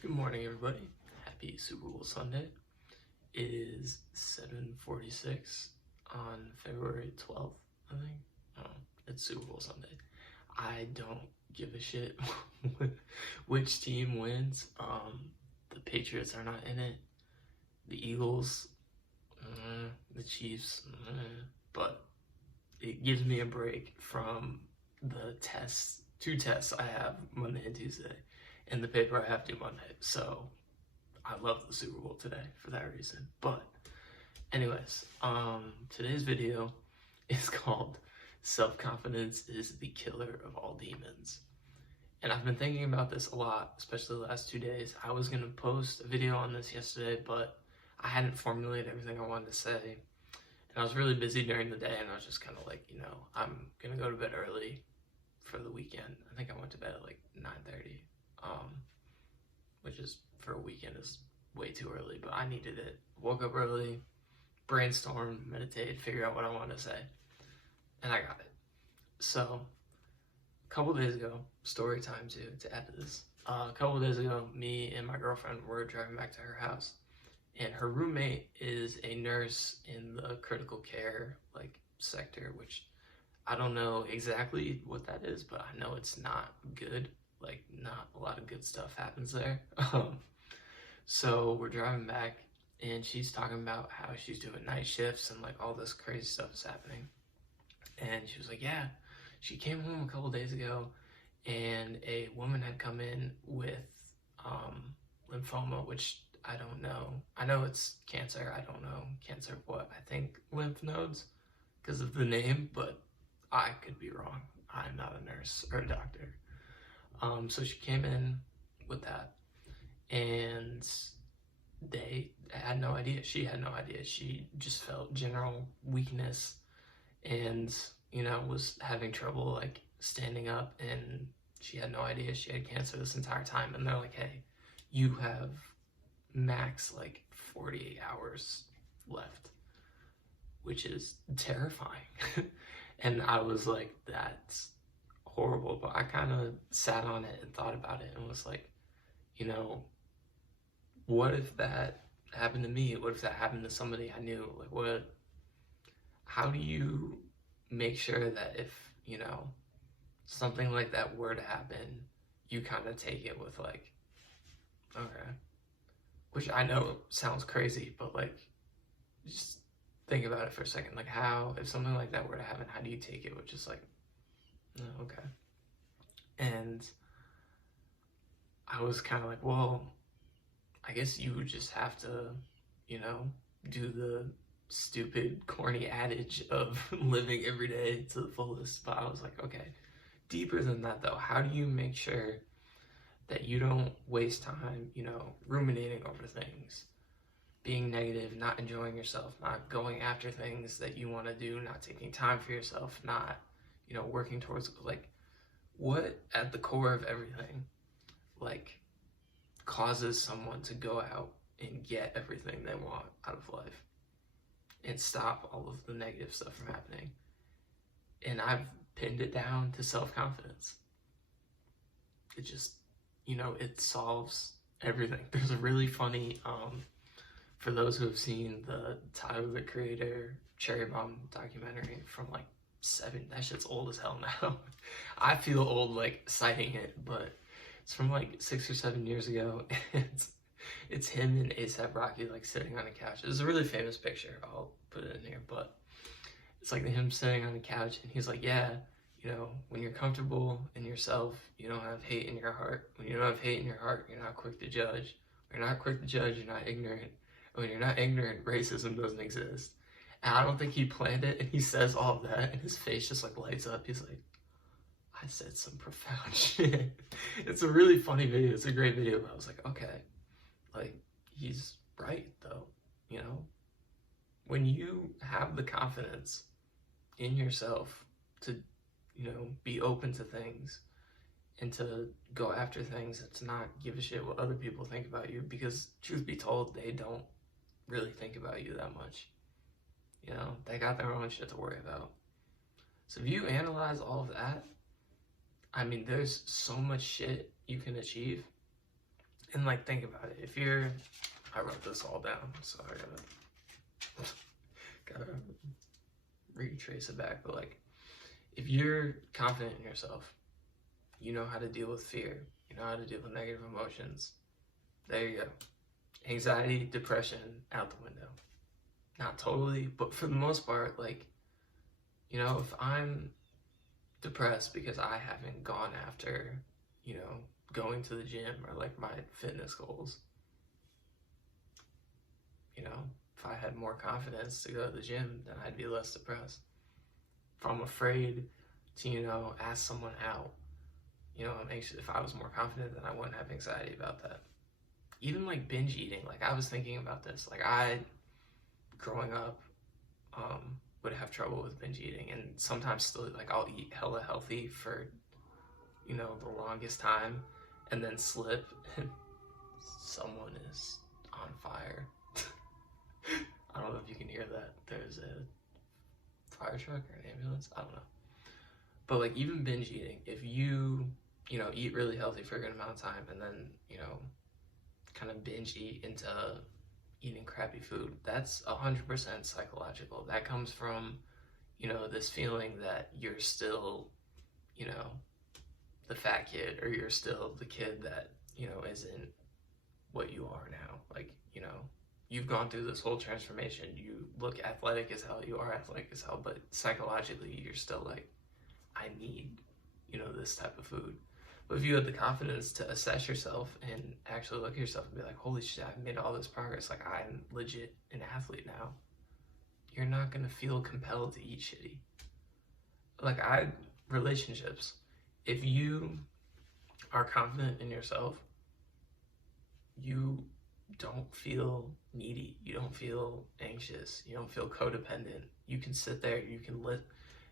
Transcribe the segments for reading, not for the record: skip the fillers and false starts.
Good morning, everybody. Happy Super Bowl Sunday. It is 7:46 on February 12th, I think. It's Super Bowl Sunday. I don't give a shit which team wins. The Patriots are not in it. The Eagles, the Chiefs, but it gives me a break from the two tests I have Monday and Tuesday, and the paper I have due Monday. So I love the Super Bowl today for that reason. But anyways, today's video is called Self-Confidence is the Killer of All Demons. And I've been thinking about this a lot, especially the last 2 days. I was gonna post a video on this yesterday, but I hadn't formulated everything I wanted to say. And I was really busy during the day, and I was just kind of like, I'm gonna go to bed early for the weekend. I think I went to bed at like 9:30, which is for a weekend is way too early, but I needed it. Woke up early, brainstormed, meditated, figure out what I wanted to say, and I got it. So a couple days ago, story time to add to this. A couple days ago, me and my girlfriend were driving back to her house, and her roommate is a nurse in the critical care sector, which I don't know exactly what that is, but I know it's not good. Like, not a lot of good stuff happens there. So we're driving back, and she's talking about how she's doing night shifts and all this crazy stuff is happening. And she was like, yeah, she came home a couple days ago, and a woman had come in with lymphoma, which I don't know. I know it's cancer. I don't know cancer of what. I think lymph nodes because of the name, but I could be wrong. I'm not a nurse or a doctor. So she came in with that, and they had no idea. She had no idea. She just felt general weakness and, was having trouble standing up, and she had no idea she had cancer this entire time. And they're like, hey, you have max 48 hours left, which is terrifying. And I was like, that's horrible. But I kind of sat on it and thought about it and was like, what if that happened to me? What if that happened to somebody I knew? How do you make sure that if, something like that were to happen, you kind of take it with okay. Which I know sounds crazy, but just think about it for a second. How, if something like that were to happen, how do you take it with just oh, okay. And I was kind of like, well, I guess you would just have to, do the stupid, corny adage of living every day to the fullest. But I was like, okay, deeper than that though, how do you make sure that you don't waste time, ruminating over things, being negative, not enjoying yourself, not going after things that you want to do, not taking time for yourself, not, working towards, what at the core of everything, causes someone to go out and get everything they want out of life and stop all of the negative stuff from happening. And I've pinned it down to self-confidence. It just, it solves everything. There's a really funny, for those who have seen the Tyler, the Creator, Cherry Bomb documentary from that shit's old as hell now. I feel old citing it, but it's from 6 or 7 years ago. It's him and A$AP Rocky sitting on a couch. It's a really famous picture. I'll put it in here, but it's him sitting on the couch, and he's like, yeah, when you're comfortable in yourself, you don't have hate in your heart. When you don't have hate in your heart, you're not quick to judge. When you're not quick to judge, you're not ignorant. And when you're not ignorant, racism doesn't exist. And I don't think he planned it, and he says all of that, and his face just lights up. He's like, I said some profound shit. It's a really funny video. It's a great video, but I was like, okay, he's right though, when you have the confidence in yourself to, be open to things and to go after things, and to not give a shit what other people think about you, because truth be told, they don't really think about you that much. They got their own shit to worry about. So if you analyze all of that, I mean, there's so much shit you can achieve. And like, think about it. If you're, I wrote this all down, so I gotta retrace it back. But like, if you're confident in yourself, you know how to deal with fear, you know how to deal with negative emotions. There you go. Anxiety, depression, out the window. Not totally, but for the most part, like, you know, if I'm depressed because I haven't gone after, you know, going to the gym or like my fitness goals, you know, if I had more confidence to go to the gym, then I'd be less depressed. If I'm afraid to, you know, ask someone out, you know, I'm anxious. If I was more confident, then I wouldn't have anxiety about that. Even like binge eating, like I was thinking about this. Like growing up, would have trouble with binge eating, and sometimes still, like I'll eat hella healthy for, you know, the longest time, and then slip, and someone is on fire. I don't know if you can hear that. There's a fire truck or an ambulance. I don't know. But like even binge eating, if you know, eat really healthy for a good amount of time, and then, you know, kind of binge eat into eating crappy food, that's 100% psychological. That comes from, you know, this feeling that you're still, you know, the fat kid, or you're still the kid that, you know, isn't what you are now. Like, you know, you've gone through this whole transformation. You look athletic as hell, you are athletic as hell, but psychologically you're still like, I need, you know, this type of food. But if you have the confidence to assess yourself and actually look at yourself and be like, holy shit, I've made all this progress, like I'm legit an athlete now, you're not gonna feel compelled to eat shitty. Like relationships, if you are confident in yourself, you don't feel needy, you don't feel anxious, you don't feel codependent. You can sit there, you can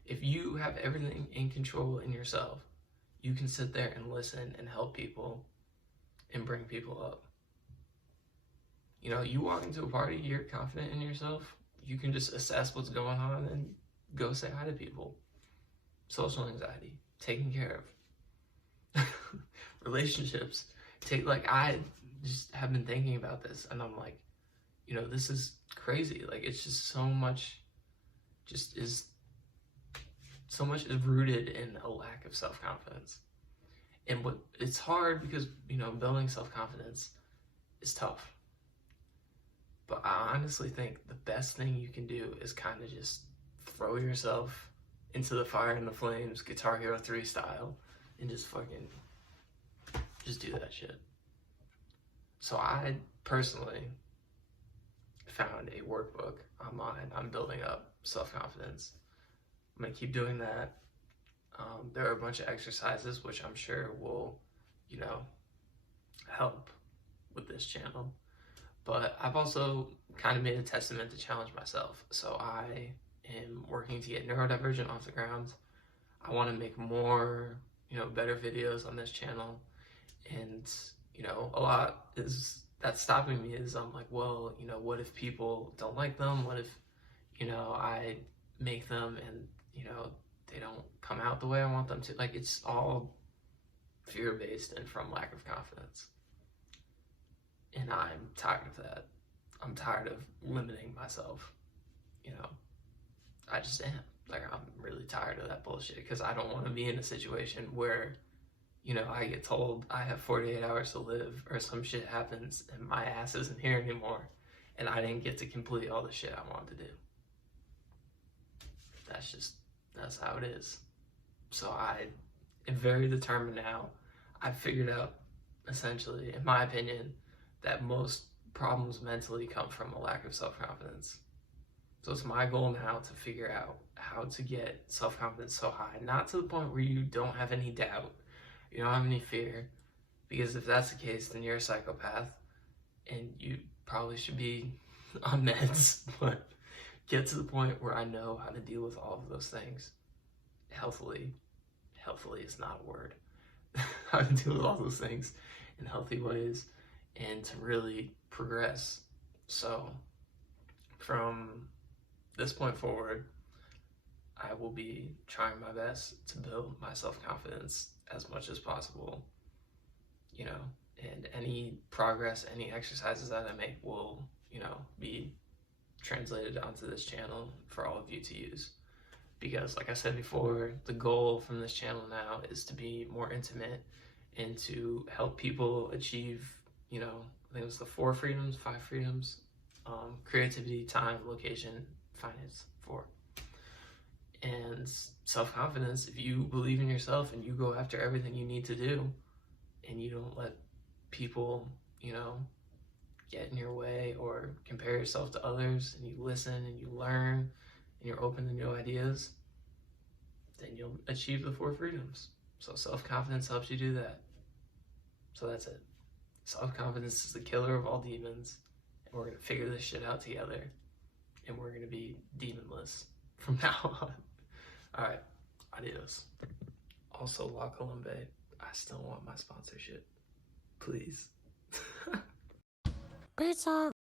if you have everything in control in yourself, you can sit there and listen and help people and bring people up. You know, you walk into a party, you're confident in yourself, you can just assess what's going on and go say hi to people. Social anxiety, taken care of. Relationships, I just have been thinking about this, and I'm like, you know, this is crazy. Like, it's just so much is rooted in a lack of self-confidence. And it's hard because, you know, building self-confidence is tough. But I honestly think the best thing you can do is kind of just throw yourself into the fire and the flames, Guitar Hero 3 style, and just do that shit. So I personally found a workbook online on building up self-confidence. I'm gonna keep doing that. There are a bunch of exercises which I'm sure will, you know, help with this channel. But I've also kind of made a testament to challenge myself. So I am working to get Neurodivergent off the ground. I want to make more, you know, better videos on this channel. And, you know, a lot that's stopping me is I'm like, well, you know, what if people don't like them? What if, you know, I make them and, you know, they don't come out the way I want them to? Like, it's all fear-based and from lack of confidence. And I'm tired of that. I'm tired of limiting myself, you know. I just am. Like, I'm really tired of that bullshit, because I don't want to be in a situation where, you know, I get told I have 48 hours to live, or some shit happens and my ass isn't here anymore, and I didn't get to complete all the shit I wanted to do. That's how it is. So I am very determined now. I've figured out, essentially, in my opinion, that most problems mentally come from a lack of self-confidence. So it's my goal now to figure out how to get self-confidence so high, not to the point where you don't have any doubt, you don't have any fear, because if that's the case, then you're a psychopath, and you probably should be on meds. But get to the point where I know how to deal with all of those things healthily. Healthily is not a word. How to deal with all those things in healthy ways, and to really progress. So from this point forward, I will be trying my best to build my self-confidence as much as possible. You know, and any progress, any exercises that I make will, you know, be translated onto this channel for all of you to use. Because like I said before, the goal from this channel now is to be more intimate and to help people achieve, you know, I think it was the 5 freedoms, creativity, time, location, finance, 4. And self-confidence, if you believe in yourself and you go after everything you need to do and you don't let people, you know, get in your way or compare yourself to others, and you listen and you learn and you're open to new ideas, then you'll achieve the 4 freedoms. So self-confidence helps you do that. So that's it. Self-confidence is the killer of all demons, and we're going to figure this shit out together, and we're going to be demonless from now on. Alright, adios. Also, La Colombe, I still want my sponsorship. Please. Pizza.